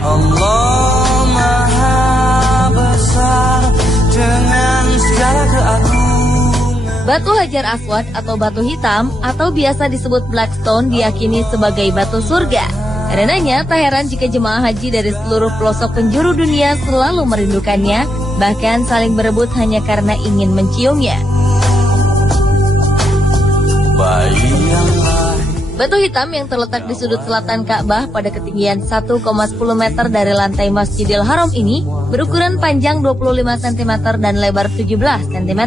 Allah Maha Besar dengan segala keagungan. Batu Hajar Aswad atau batu hitam atau biasa disebut Black Stone diyakini sebagai batu surga. Karenanya tak heran jika jemaah haji dari seluruh pelosok penjuru dunia selalu merindukannya, bahkan saling berebut hanya karena ingin menciumnya. Batu hitam yang terletak di sudut selatan Ka'bah pada ketinggian 1,10 meter dari lantai Masjidil Haram ini berukuran panjang 25 cm dan lebar 17 cm.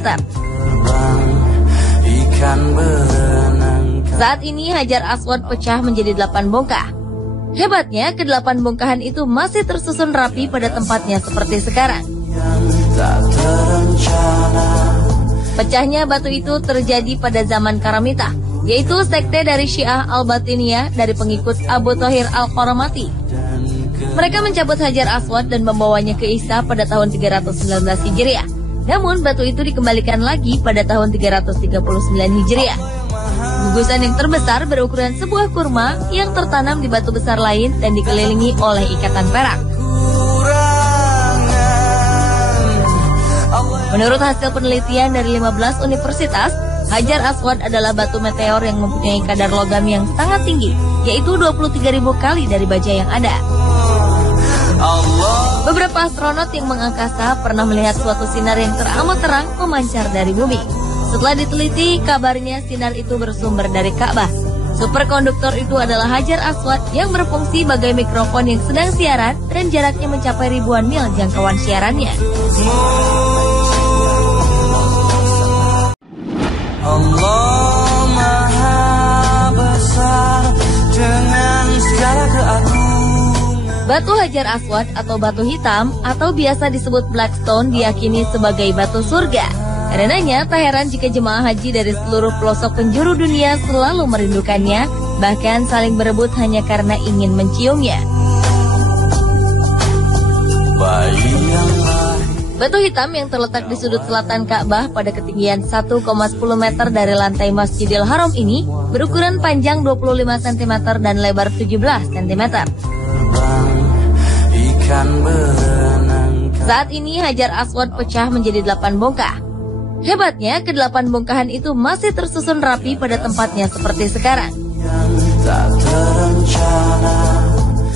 Saat ini Hajar Aswad pecah menjadi 8 bongkah. Hebatnya, ke-8 bongkahan itu masih tersusun rapi pada tempatnya seperti sekarang. Pecahnya batu itu terjadi pada zaman Karamitah, yaitu sekte dari Syiah Al-Batiniyah dari pengikut Abu Thahir Al-Qaramati. Mereka mencabut Hajar Aswad dan membawanya ke Isa pada tahun 319 Hijriah. Namun batu itu dikembalikan lagi pada tahun 339 Hijriah. Gugusan yang terbesar berukuran sebuah kurma yang tertanam di batu besar lain dan dikelilingi oleh ikatan perak. Menurut hasil penelitian dari 15 universitas, Hajar Aswad adalah batu meteor yang mempunyai kadar logam yang sangat tinggi, yaitu 23.000 kali dari baja yang ada. Beberapa astronot yang mengangkasa pernah melihat suatu sinar yang teramat terang memancar dari bumi. Setelah diteliti, kabarnya sinar itu bersumber dari Ka'bah. Superkonduktor itu adalah Hajar Aswad yang berfungsi sebagai mikrofon yang sedang siaran dan jaraknya mencapai ribuan mil jangkauan siarannya. Allah Maha Besar dengan segala keagungan. Batu Hajar Aswad atau batu hitam atau biasa disebut Black Stone diyakini sebagai batu surga. Karenanya tak heran jika jemaah haji dari seluruh pelosok penjuru dunia selalu merindukannya, bahkan saling berebut hanya karena ingin menciumnya. Batu hitam yang terletak di sudut selatan Ka'bah pada ketinggian 1,10 meter dari lantai Masjidil Haram ini berukuran panjang 25 cm dan lebar 17 cm. Saat ini Hajar Aswad pecah menjadi 8 bongkah. Hebatnya, ke-8 bongkahan itu masih tersusun rapi pada tempatnya seperti sekarang.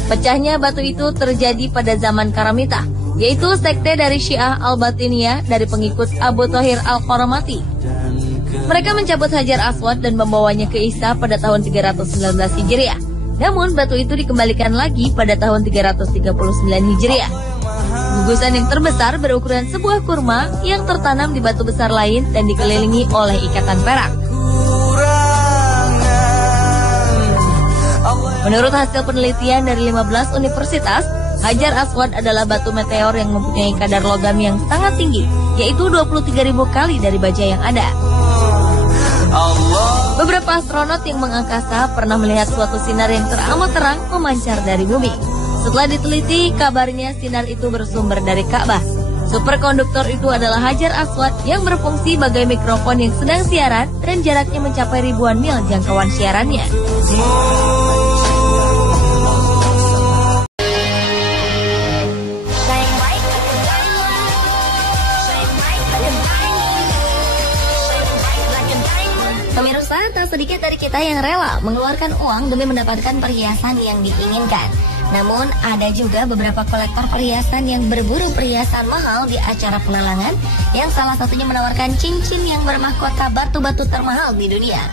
Pecahnya batu itu terjadi pada zaman Karamitah, yaitu sekte dari Syiah Al-Batiniyah dari pengikut Abu Thahir Al-Qaramati. Mereka mencabut Hajar Aswad dan membawanya ke Isa pada tahun 319 Hijriah. Namun batu itu dikembalikan lagi pada tahun 339 Hijriah. Gugusan yang terbesar berukuran sebuah kurma yang tertanam di batu besar lain dan dikelilingi oleh ikatan perak. Menurut hasil penelitian dari 15 universitas, Hajar Aswad adalah batu meteor yang mempunyai kadar logam yang sangat tinggi, yaitu 23.000 kali dari baja yang ada. Beberapa astronot yang mengangkasa pernah melihat suatu sinar yang teramat terang memancar dari bumi. Setelah diteliti, kabarnya sinar itu bersumber dari Ka'bah. Superkonduktor itu adalah Hajar Aswad yang berfungsi sebagai mikrofon yang sedang siaran dan jaraknya mencapai ribuan mil jangkauan siarannya. Pemirsa, tak sedikit dari kita yang rela mengeluarkan uang demi mendapatkan perhiasan yang diinginkan. Namun, ada juga beberapa kolektor perhiasan yang berburu perhiasan mahal di acara pelelangan, yang salah satunya menawarkan cincin yang bermahkota batu-batu termahal di dunia.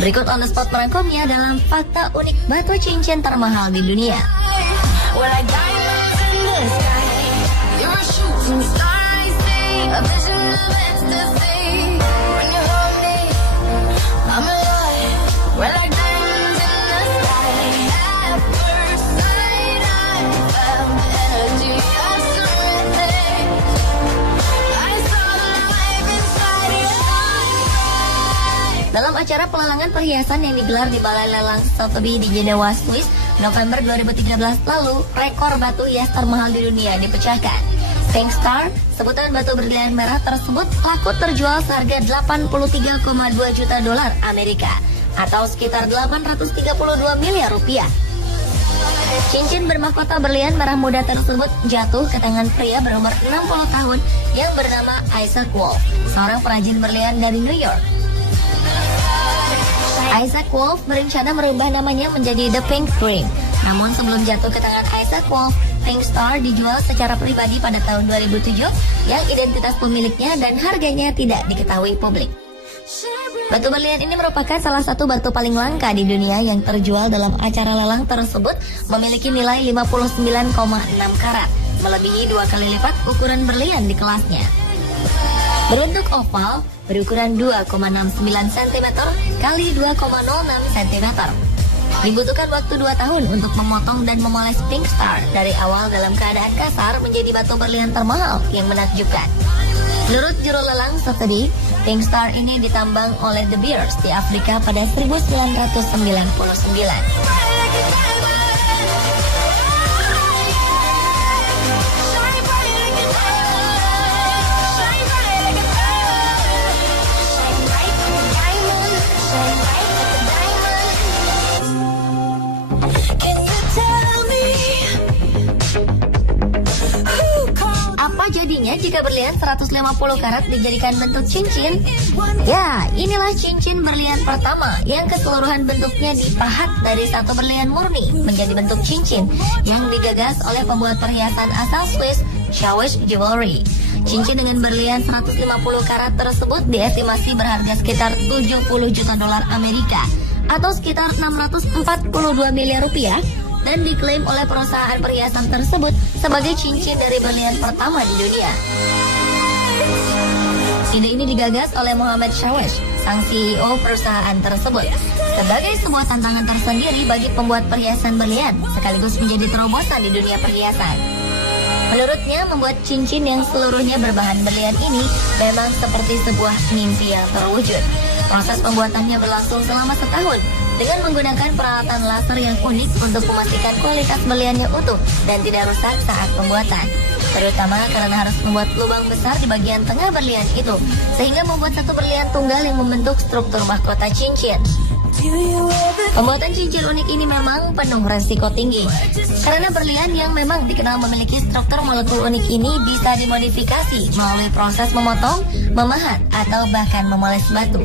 Berikut on the spot merangkumnya dalam fakta unik batu cincin termahal di dunia. Dalam acara pelelangan perhiasan yang digelar di Balai Lelang Sotheby di Jenewa, Swiss, November 2013 lalu, rekor batu hias termahal di dunia dipecahkan. Pink Star, sebutan batu berlian merah tersebut laku terjual seharga 83,2 juta dolar Amerika atau sekitar 832 miliar rupiah. Cincin bermahkota berlian merah muda tersebut jatuh ke tangan pria berumur 60 tahun yang bernama Isaac Wolf, seorang perajin berlian dari New York. Isaac Wolf berencana merubah namanya menjadi The Pink Dream. Namun sebelum jatuh ke tangan Isaac Wolf, Pink Star dijual secara pribadi pada tahun 2007 yang identitas pemiliknya dan harganya tidak diketahui publik. Batu berlian ini merupakan salah satu batu paling langka di dunia yang terjual dalam acara lelang tersebut, memiliki nilai 59,6 karat, melebihi 2 kali lipat ukuran berlian di kelasnya. Berbentuk oval, berukuran 2,69 cm kali 2,06 cm. Dibutuhkan waktu 2 tahun untuk memotong dan memoles Pink Star dari awal dalam keadaan kasar menjadi batu berlian termahal yang menakjubkan. Menurut juru lelang Sotheby, Pink Star ini ditambang oleh The Beers di Afrika pada 1999. Jadinya jika berlian 150 karat dijadikan bentuk cincin? Ya, inilah cincin berlian pertama yang keseluruhan bentuknya dipahat dari satu berlian murni menjadi bentuk cincin yang digagas oleh pembuat perhiasan asal Swiss, Schawisch Jewelry. Cincin dengan berlian 150 karat tersebut diestimasi berharga sekitar 70 juta dolar Amerika atau sekitar 642 miliar rupiah, dan diklaim oleh perusahaan perhiasan tersebut sebagai cincin dari berlian pertama di dunia. Ide ini digagas oleh Mohammed Schawisch, sang CEO perusahaan tersebut, sebagai sebuah tantangan tersendiri bagi pembuat perhiasan berlian, sekaligus menjadi terobosan di dunia perhiasan. Menurutnya, membuat cincin yang seluruhnya berbahan berlian ini memang seperti sebuah mimpi yang terwujud. Proses pembuatannya berlangsung selama setahun dengan menggunakan peralatan laser yang unik untuk memastikan kualitas berliannya utuh dan tidak rusak saat pembuatan. Terutama karena harus membuat lubang besar di bagian tengah berlian itu, sehingga membuat satu berlian tunggal yang membentuk struktur mahkota cincin. Pembuatan cincin unik ini memang penuh resiko tinggi, karena berlian yang memang dikenal memiliki struktur molekul unik ini bisa dimodifikasi melalui proses memotong, memahat, atau bahkan memoles batu.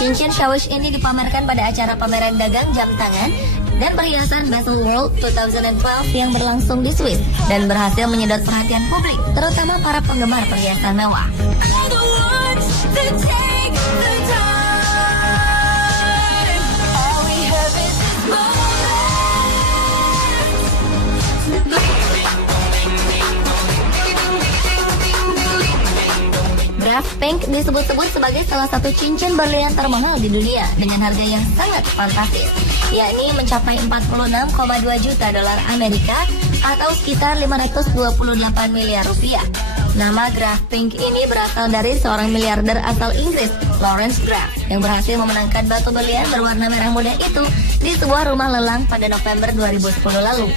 Cincin Schawisch ini dipamerkan pada acara pameran dagang jam tangan dan perhiasan Basel World 2012 yang berlangsung di Swiss dan berhasil menyedot perhatian publik, terutama para penggemar perhiasan mewah. Graf Pink disebut-sebut sebagai salah satu cincin berlian termahal di dunia dengan harga yang sangat fantastis, yakni mencapai 46,2 juta dolar Amerika atau sekitar 528 miliar rupiah. Nama Graf Pink ini berasal dari seorang miliarder asal Inggris, Lawrence Graf, yang berhasil memenangkan batu berlian berwarna merah muda itu di sebuah rumah lelang pada November 2010 lalu.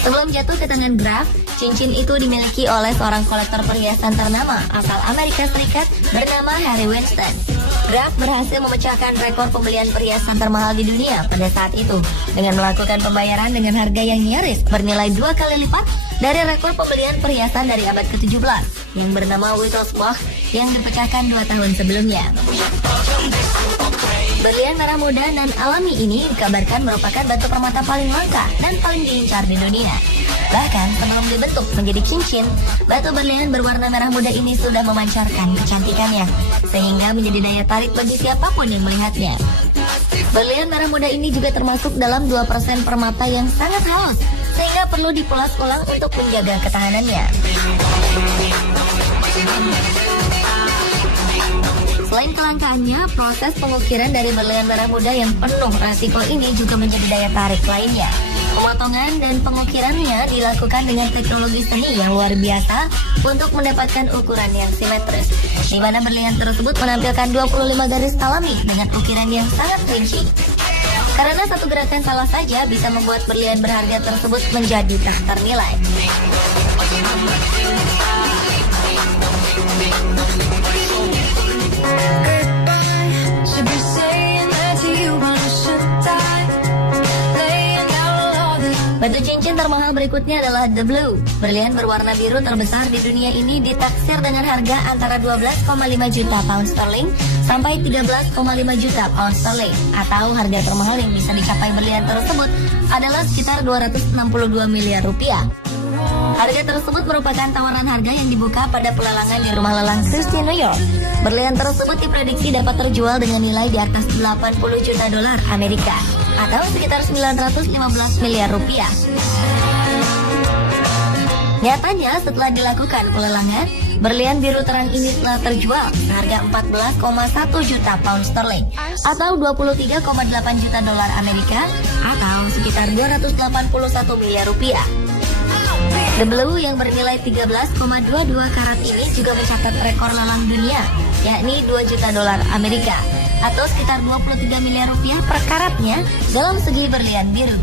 Sebelum jatuh ke tangan Graf, cincin itu dimiliki oleh seorang kolektor perhiasan ternama asal Amerika Serikat bernama Harry Winston. Graf berhasil memecahkan rekor pembelian perhiasan termahal di dunia pada saat itu dengan melakukan pembayaran dengan harga yang nyaris bernilai 2 kali lipat dari rekor pembelian perhiasan dari abad ke-17 yang bernama Wittelsbach yang dipecahkan 2 tahun sebelumnya. Berlian merah muda dan alami ini dikabarkan merupakan batu permata paling langka dan paling diincar di dunia. Bahkan sebelum dibentuk menjadi cincin, batu berlian berwarna merah muda ini sudah memancarkan kecantikannya, sehingga menjadi daya tarik bagi siapapun yang melihatnya. Berlian merah muda ini juga termasuk dalam 2% permata yang sangat halus, sehingga perlu dipulas ulang untuk menjaga ketahanannya. Selain kelangkaannya, proses pengukiran dari berlian merah muda yang penuh resiko ini juga menjadi daya tarik lainnya. Pemotongan dan pengukirannya dilakukan dengan teknologi seni yang luar biasa untuk mendapatkan ukuran yang simetris, di mana berlian tersebut menampilkan 25 garis alami dengan ukiran yang sangat rinci. Karena satu gerakan salah saja bisa membuat berlian berharga tersebut menjadi tak ternilai. Should be saying that to you, but I should Batu cincin termahal berikutnya adalah The Blue. Berlian berwarna biru terbesar di dunia ini ditaksir dengan harga antara 12,5 juta pound sterling sampai 13,5 juta pound sterling. Atau harga termahal yang bisa dicapai berlian tersebut adalah sekitar 262 miliar rupiah. Harga tersebut merupakan tawaran harga yang dibuka pada pelelangan di rumah lelang Christie, New York. Berlian tersebut diprediksi dapat terjual dengan nilai di atas 80 juta dolar Amerika atau sekitar 915 miliar rupiah. Nyatanya setelah dilakukan pelelangan, berlian biru terang ini telah terjual seharga 14,1 juta pound sterling atau 23,8 juta dolar Amerika atau sekitar 281 miliar rupiah. The Blue yang bernilai 13,22 karat ini juga mencatat rekor lelang dunia, yakni 2 juta dolar Amerika atau sekitar 23 miliar rupiah per karatnya dalam segi berlian biru.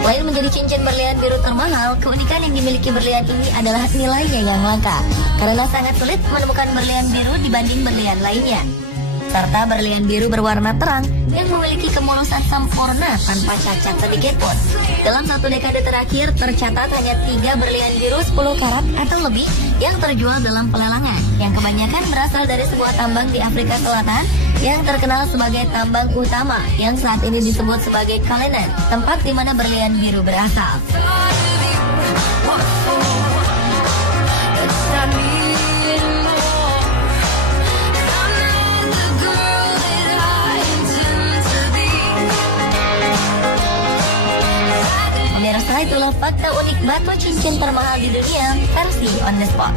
Selain menjadi cincin berlian biru termahal, keunikan yang dimiliki berlian ini adalah nilainya yang langka karena sangat sulit menemukan berlian biru dibanding berlian lainnya. Serta berlian biru berwarna terang yang memiliki kemulusan sempurna tanpa cacat sedikit pun. Dalam 1 dekade terakhir tercatat hanya 3 berlian biru 10 karat atau lebih yang terjual dalam pelelangan, yang kebanyakan berasal dari sebuah tambang di Afrika Selatan yang terkenal sebagai tambang utama yang saat ini disebut sebagai Cullinan, tempat di mana berlian biru berasal. Pemirsa, itulah fakta unik batu cincin termahal di dunia versi On The Spot.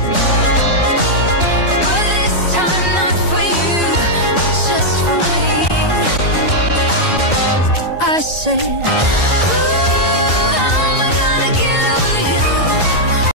I said